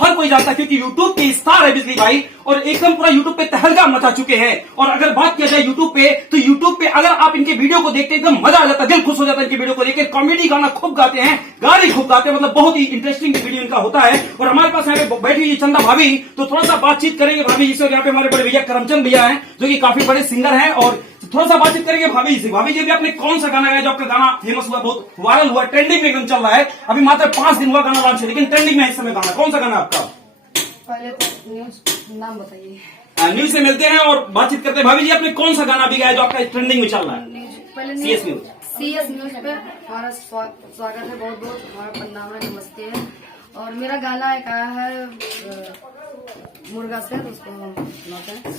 हर कोई जानता है, क्योंकि यूट्यूब के स्टार है बिजली भाई, और एकदम पूरा यूट्यूब पे तहलका मचा चुके हैं। और अगर बात किया जाए यूट्यूब पे, तो यूट्यूब पे अगर आप इनके वीडियो को देखते एकदम मजा आ जाता है, दिल खुश हो जाता है इनके वीडियो को देखकर। कॉमेडी गाना खूब गाते हैं, गाने खूब गाते हैं, मतलब बहुत ही इंटरेस्टिंग वीडियो इनका होता है। और हमारे पास यहाँ पे बैठी हुई चंदा भाभी, तो थोड़ा सा बातचीत करेंगे भाभी जी से। यहाँ पे हमारे बड़े भैया करमचंद भैया हैं, जो कि काफी बड़े सिंगर हैं, और थोड़ा सा बातचीत करेंगे भाभी जी से। भाभी जी, अभी आपने कौन सा गाना गाया जो आपका गाना फेमस हुआ, बहुत वायरल हुआ, ट्रेंडिंग में एकदम चल रहा है? अभी मात्र 5 दिन हुआ गाना लॉन्च है, लेकिन ट्रेंडिंग में इस समय गाना कौन सा गाना आपका? पहले तो न्यूज नाम बताइए। न्यूज से मिलते हैं और बातचीत करते हैं। भाभी जी, आपने कौन सा गाना अभी गाया जो आपका ट्रेंडिंग में चल रहा है? पहले CS न्यूज। CS न्यूज पे हमारा स्वागत है, बहुत बहुत हमारा प्रणाम है, नमस्ते है। और मेरा गाना एक आया है मुर्गा से, तो उसको हम सुनाते हैं।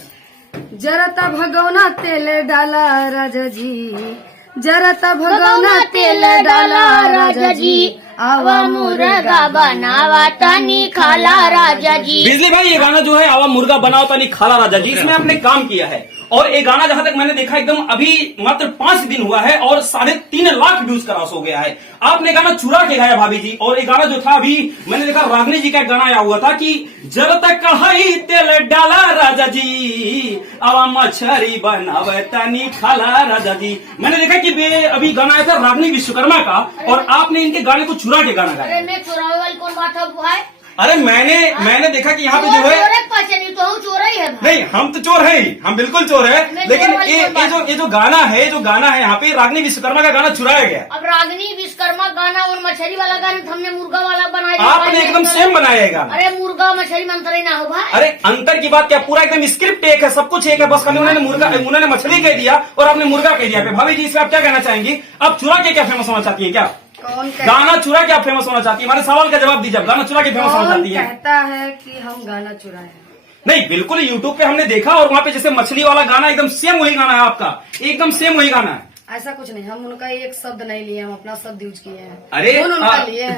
जरा ता भगवना तेल डाला राजा जी, जरा ता भगवना तेल डाला राजा जी, आवा मुर्गा बनावा तानी खाला राजा जी। बिजली भाई, ये गाना जो है आवा मुर्गा बनाओ तानी खाला राजा जी, इसमें आपने काम किया है। और ये गाना जहां तक मैंने देखा एकदम अभी मात्र 5 दिन हुआ है और 3.5 लाख व्यूज क्रॉस हो गया है। आपने गाना चुरा के गाया भाभी जी। और ये गाना जो था, अभी मैंने देखा रागनी जी का एक गाना आया हुआ था कि जब तक कढ़ाई तेल डाला राजा जी, आवा मछली बनावे तानी खाला राजा जी। मैंने देखा कि अभी गाना आया था रागनी विश्वकर्मा का, और आपने इनके गाने को चुरा के गाना गाया। अरे चुरावे वाली कौन बात है भाई? अरे मैंने देखा कि यहाँ पे जो है, तो हम चोर ही है भाई। नहीं, हम तो चोर हैं ही, हम बिल्कुल चोर हैं, लेकिन ये जो गाना है यहाँ पे रागनी विश्वकर्मा का गाना चुराया गया। अब रागनी विश्वकर्मा गाना और मछली वाला गाना हमने मुर्गा वाला बनाया। आपने एकदम सेम बनाया है गाना। अरे मुर्गा मछली में अंतर ही ना हो भाई। अरे अंतर की बात क्या, पूरा एकदम स्क्रिप्ट एक है, सब कुछ एक है, बस खाली उन्होंने मछली कह दिया और आपने मुर्गा कह दिया। भाभी जी, इसमें आप क्या कहना चाहेंगी? आप चुरा के क्या फेमस होना चाहती है क्या? गाना चुरा के आप फेमस होना चाहती है? हमारे सवाल का जवाब दीजिए। गाना चुरा के फेमस होना चाहती है? कहता है कि हम गाना चुराए हैं। नहीं, बिल्कुल यूट्यूब पे हमने देखा, और वहाँ पे जैसे मछली वाला गाना एकदम सेम वही गाना है आपका, एकदम सेम वही गाना है। ऐसा कुछ नहीं, हम उनका एक शब्द नहीं लिए, हम अपना शब्द यूज किए हैं। अरे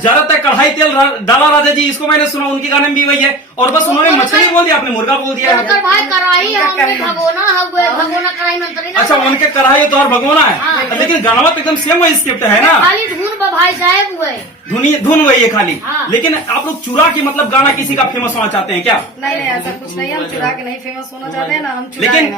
जरा तक कढ़ाई तेल डाला राजा जी, इसको मैंने सुना, उनके गाने में भी वही है, और बस उन्होंने मछली बोल दिया, आपने मुर्गा बोल दिया। भाई कढ़ाई भगोना कढ़ाई में अंतर ही ना। अच्छा, उनके कढ़ाई तो और भगोना है, लेकिन गाना तो एकदम सेम वही स्क्रिप्ट है ना? खाली धुन भाई साहब हुए, धुन वही है खाली। हाँ। लेकिन आप लोग चुरा के मतलब गाना किसी का फेमस होना चाहते हैं क्या? नहीं, ऐसा कुछ नहीं, हम चुरा के नहीं फेमस होना चाहते हैं ना, हम लेकिन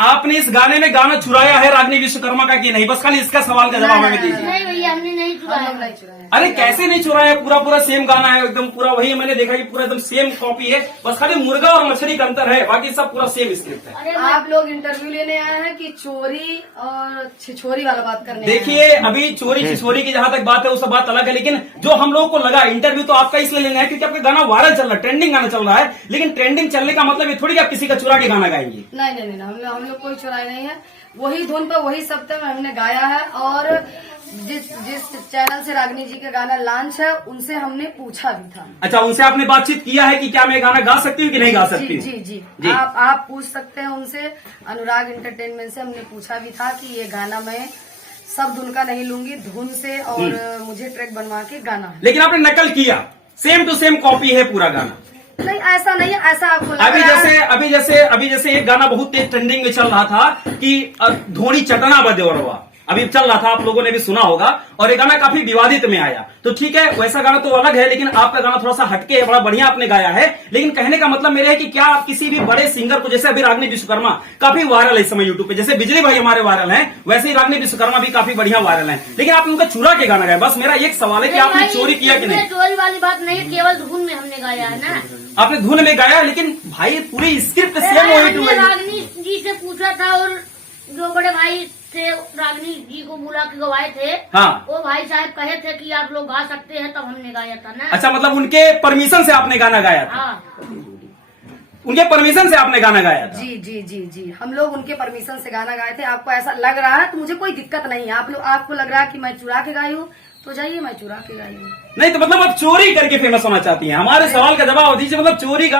आपने इस गाने में गाना चुराया है रागनी विश्वकर्मा का कि नहीं? बस खाली इसका सवाल का जवाब हमें दीजिए। नहीं भैया, हमने नहीं चुराया। अरे कैसे नहीं चुराया? पूरा सेम गाना है, एकदम पूरा वही। मैंने देखा कि पूरा एकदम सेम कॉपी है, बस खाली मुर्गा और मछली का अंतर है, बाकी सब पूरा सेम स्क्रिप्ट है। आप लोग इंटरव्यू लेने आए हैं कि चोरी और छिछोरी वाला बात करने? देखिए, अभी चोरी छिछोरी की जहां तक बात है वो सब बात अलग है, लेकिन जो हम लोगों को लगा इंटरव्यू तो आपका इसलिए लेना है क्योंकि आपका गाना वायरल चल रहा है, ट्रेंडिंग गाना चल रहा है। लेकिन ट्रेंडिंग चलने का मतलब ये थोड़ी कि आप किसी का चुरा के गाना गाएंगे। नहीं, हम लोग कोई चुराए नहीं है, वही धुन पे वही शब्द में हमने गाया है। और जिस चैनल से रागनी जी का गाना लॉन्च है, उनसे हमने पूछा भी था। अच्छा, उनसे आपने बातचीत किया है कि क्या मैं गाना गा सकती हूँ कि नहीं गा सकती? जी। आप पूछ सकते हैं उनसे। अनुराग एंटरटेनमेंट से हमने पूछा भी था कि ये गाना मैं शब्द उनका नहीं लूंगी, धुन से और मुझे ट्रैक बनवा के गाना है। लेकिन आपने नकल किया, सेम टू सेम कॉपी है पूरा गाना। नहीं, ऐसा नहीं है, ऐसा आपको लग अभी रहा है। जैसे एक गाना बहुत तेज ट्रेंडिंग में चल रहा था कि धोनी चटना बदेवरवा, अभी चल रहा था, आप लोगों ने भी सुना होगा, और ये गाना काफी विवादित में आया। तो ठीक है, वैसा गाना तो अलग है, लेकिन आपका गाना थोड़ा सा हटके है, बड़ा बढ़िया आपने गाया है। लेकिन कहने का मतलब मेरे है कि क्या आप किसी भी बड़े सिंगर को, जैसे अभी रागनी विश्वकर्मा काफी वायरल है इस समय यूट्यूब पे, जैसे बिजली भाई हमारे वायरल हैं, वैसे ही रागनी विश्वकर्मा भी काफी बढ़िया वायरल है, लेकिन आप उनका चुरा के गाना गाया। बस मेरा एक सवाल है कि आपने चोरी किया कि नहीं? चोरी वाली बात नहीं, केवल धुन में हमने गाया है ना। आपने धुन में गाया, लेकिन भाई पूरी स्क्रिप्ट सेम हुई। रागनी जी से पूछा था, और जो बड़े भाई थे रागनी जी को बुला के गवाए थे, हाँ, वो भाई साहब कहे थे कि आप लोग गा सकते हैं, तब हमने गाया था ना। अच्छा, मतलब उनके परमिशन से आपने गाना गाया था? हाँ, उनके परमिशन से आपने गाना गाया था? जी, हम लोग उनके परमिशन से गाना गाए थे। आपको ऐसा लग रहा है तो मुझे कोई दिक्कत नहीं है। आपको लग रहा है कि मैं चुरा के गाई हूँ, तो जाइए, मैं चुरा के गाई हूँ। नहीं, तो मतलब आप चोरी करके फेमस होना चाहती हैं? हमारे सवाल का जवाब दीजिए, मतलब चोरी का